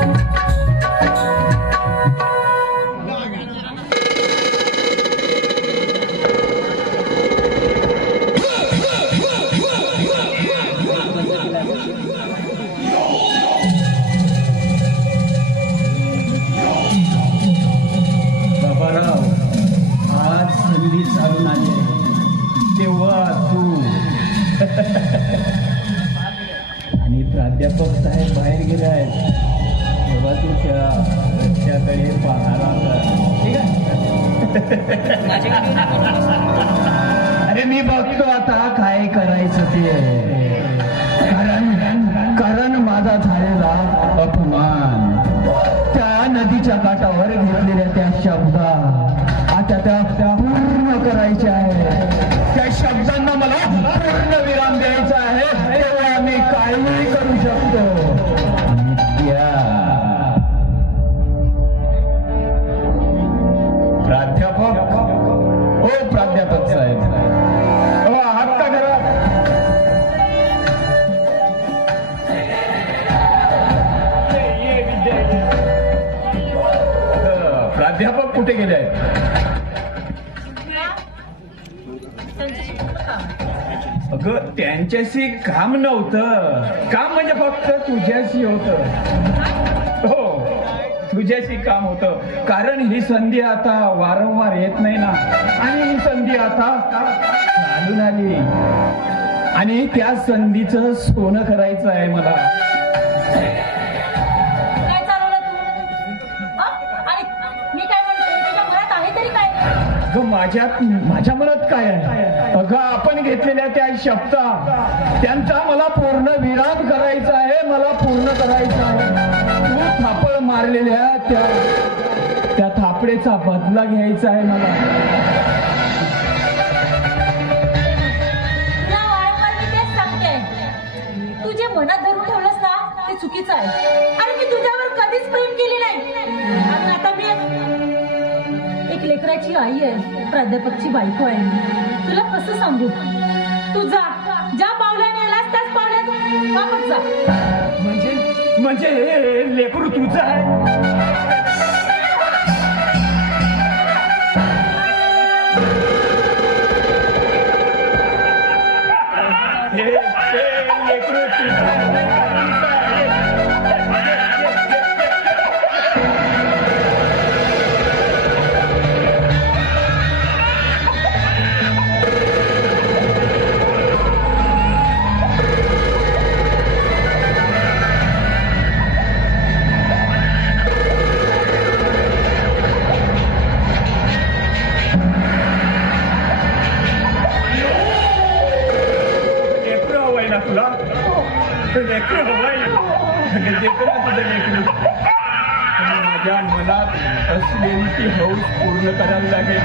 आणि प्राध्यापक साहेब बाहेर गेले आहेत. तेव्हा रस्त्याकडे ठीक आहे? अरे मी बघतो आता काय करायचं ते. कारण कारण माझा झालेला अपमान. त्या नदीच्या काठावर घेतलेल्या त्या शब्दा आता त्या त्या पूर्ण करायच्या आहे त्या शब्दांना मला पूर्ण प्राध्यापक कुठे गेले आहेत? अगं त्यांच्याशी काम नव्हतं. काम म्हणजे फक्त तुझ्याशी होत. हो तुझ्याशी काम होतं. कारण ही संधी आता वारंवार येत नाही ना. आणि ही संधी आता चालून आली? आणि त्या संधीचं सोनं करायचं आहे मला. अगं माझ्यात माझ्या मनात काय आहे? अगं आपण घेतलेल्या त्या शब्दा त्यांचा मला पूर्ण विराम करायचा आहे मला पूर्ण करायचा आहे. तू थापड मारलेल्या त्या त्या थापडेचा बदला घ्यायचा आहे मला. तुला मनात धरून ठेवलंस ना ते चुकीचं आहे. आणि मी तुझ्यावर कधीच प्रेम केले नाही. आणि आता मी एक लेकराची आई आहे प्राध्यापकची बायको आहे. तुला कसं सांगू? तू जा. ज्या पावल्याने आलास त्याच पावल्यात वापस जा. म्हणजे म्हणजे लेकरू तुझं आहे? लेकरू हवंय लेकरू तुझं लेकरू माझ्या मनात असलेली ती हौस पूर्ण करायला लागेल.